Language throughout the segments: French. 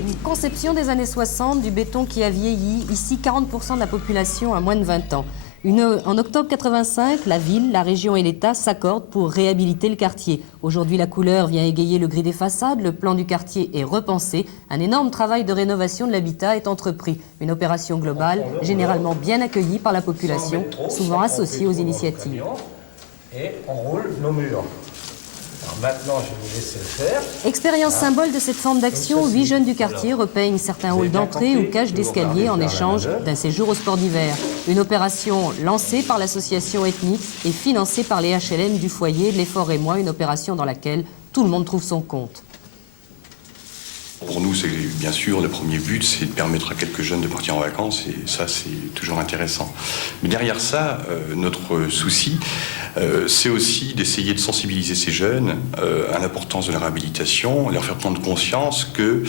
Une conception des années 60 du béton qui a vieilli. Ici, 40% de la population a moins de 20 ans. En octobre 85, la ville, la région et l'État s'accordent pour réhabiliter le quartier. Aujourd'hui, la couleur vient égayer le gris des façades, le plan du quartier est repensé. Un énorme travail de rénovation de l'habitat est entrepris. Une opération globale, généralement bien accueillie par la population, souvent associée aux initiatives. Et on roule nos murs. Alors maintenant, je vais vous laisser le faire. Expérience symbole de cette forme d'action, 8 jeunes du quartier repeignent certains halls d'entrée ou cages d'escalier en échange d'un séjour au sport d'hiver. Une opération lancée par l'association ethnique et financée par les HLM du foyer de l'Effort et moi, une opération dans laquelle tout le monde trouve son compte. Pour nous, c'est bien sûr, le premier but, c'est de permettre à quelques jeunes de partir en vacances, et ça, c'est toujours intéressant. Mais derrière ça, notre souci, c'est aussi d'essayer de sensibiliser ces jeunes à l'importance de la réhabilitation, leur faire prendre conscience que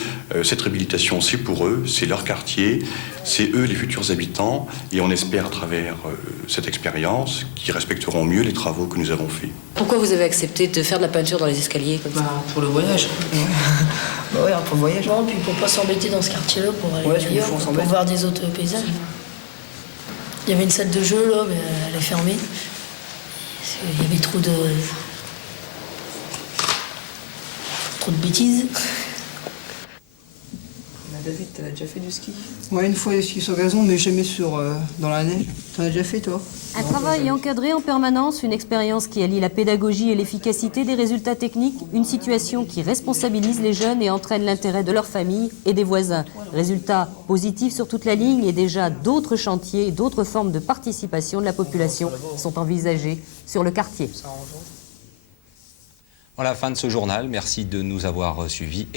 cette réhabilitation, c'est pour eux, c'est leur quartier, c'est eux les futurs habitants, et on espère à travers cette expérience qu'ils respecteront mieux les travaux que nous avons faits. Pourquoi vous avez accepté de faire de la peinture dans les escaliers comme ça? Pour le voyage. Bah ouais, pour le voyage. Non, puis pour pas s'embêter dans ce quartier-là, pour aller ailleurs, pour voir des autres paysages. Il y avait une salle de jeu là, mais elle est fermée. Il y avait trop de bêtises. David, t'as déjà fait du ski? Ouais, une fois le ski sur gazon, mais jamais dans la neige. T'en as déjà fait, toi? Un travail encadré en permanence, une expérience qui allie la pédagogie et l'efficacité des résultats techniques, une situation qui responsabilise les jeunes et entraîne l'intérêt de leur famille et des voisins. Résultats positifs sur toute la ligne et déjà d'autres chantiers, d'autres formes de participation de la population sont envisagées sur le quartier. Voilà, fin de ce journal. Merci de nous avoir suivis.